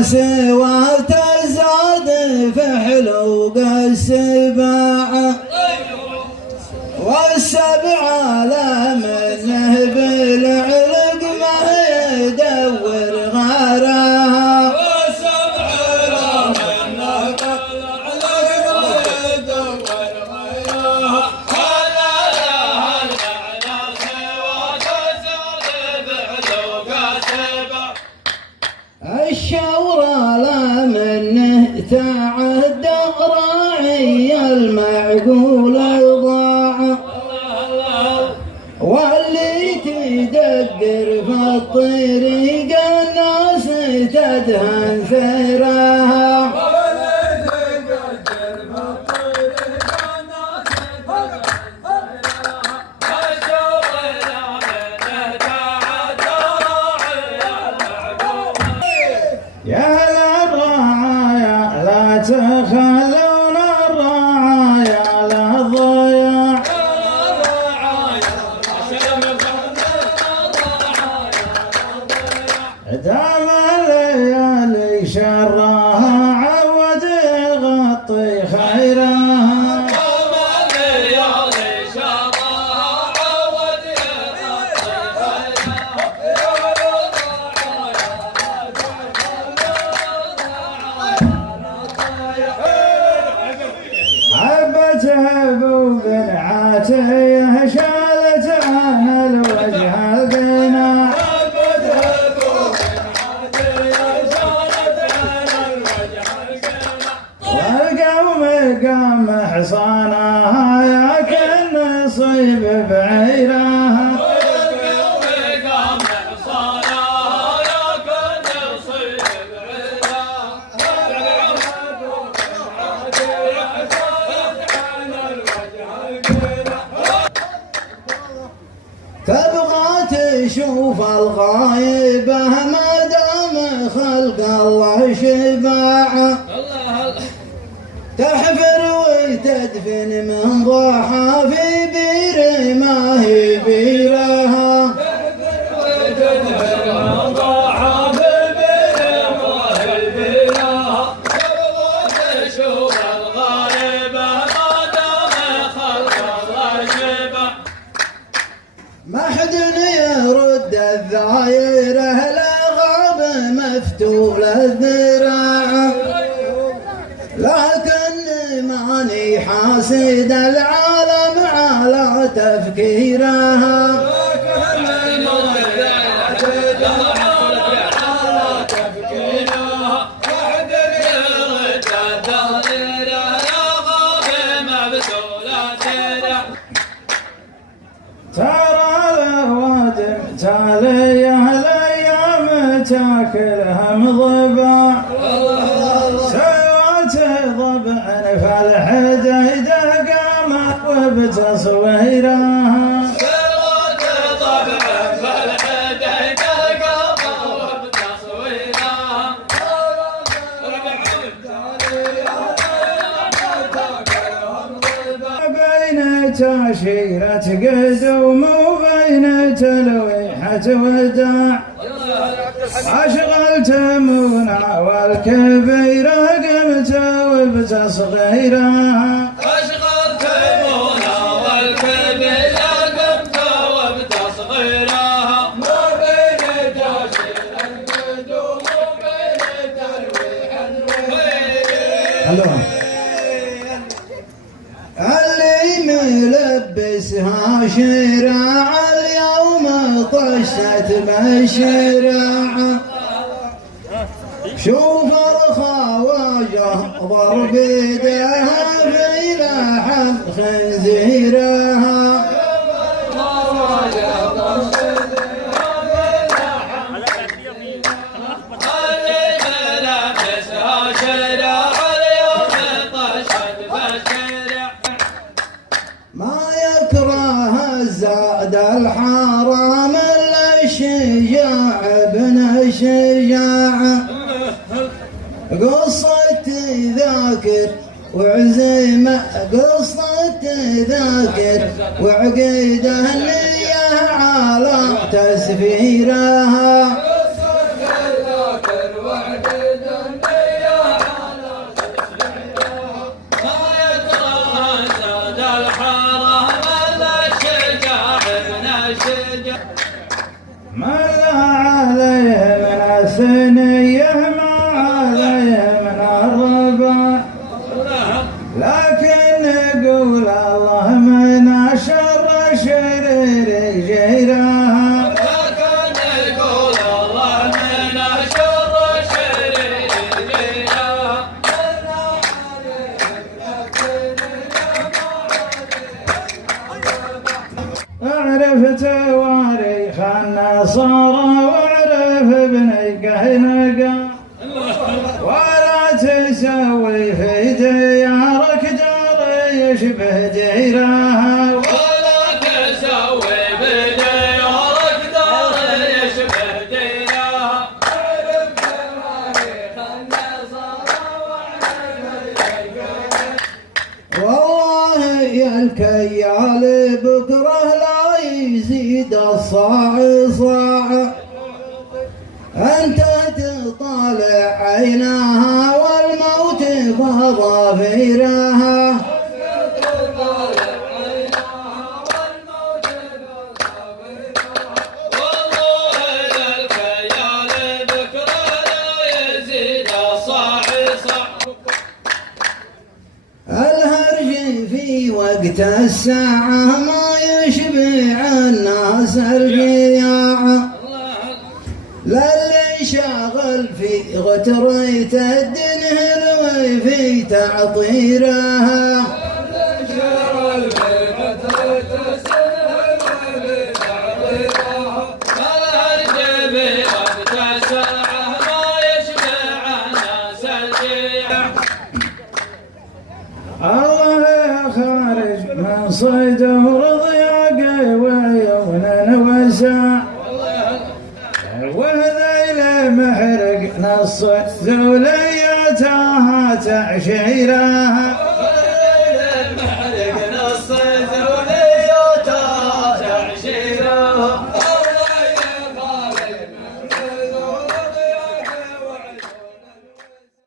سوى تزاد فحلوق السباع والسبع على منه بالعلق ما يدور غيرها والسبع على منه بالعلق ما يدور غيرها هلا لها المعنى سوى تزاد فحلوق السباع الشور على منه تعدى راعي المعقول ضاع واللي تدقر في الطريق الناس تدهن ثيرها يا للرعايا لا تخلون الرعايا للضياع دام الليالي شرها عود يغطي خيرها ابو بن عاتيه شالت عن الوجه القناع والقوم قام حصانها يا كن صيب بعيرها تبغى تشوف الغايبة ما دام خلق الله شباع تحفر وتدفن من ضحى في بير ما هي بيرها ما حد يرد الذايره لا غاب مفتول الذراع لكن ماني حاسد العالم على تفكيرها تالي الايام تاكلها مضبع سوت ضبع فالحديده قامت وبتصويرها سوت ضبع فالحديده قامت وبتصويرها بين تاشيرة قدوم وبين تلويحة وداع أشغلت منى والكبيرة قمت وبتصغيرها أشغلت منى والكبيرة قمت وبتصغيرها ما بين تاشيرة قدوم وبين تلويحة وداع اللي ملبسها شراع اليوم طشت بالشراع شوف الخواجه ضرب يدها في لحم خنزيرها ما يكره الزاد الحرام الا الشجاع ابن الشجاع قصة ذاكر وعزيمة قصة ذاكر وعقيدة النية على تسفيرها ماذا عليه من الثنية ما عليه من الربا، لكن نقول الله من شر الشرير جيرها. اعرف تواريخ النصارى واعرف ابن قهنقه، ولا تسوي في ديارك دار يشبه ديرها. ولا تسوي في ديارك دار يشبه ديرها. اعرف تواريخ النصارى والله يا الكيال بكره لا يزيد الصاع صاع، انت تطالع عينها والموت بظافيرها. والله يا الكيال بكره لا يزيد الصاع صاع. الهرج في وقت الساعة ما يشبع الناس الجياعة، للي شاغل في غتريت الدنيا وفي تعطيرها. الله يا خارج من صيد ورضياق وعيون وساع، وهذيل محرق نص ذوليتها تعشيرها.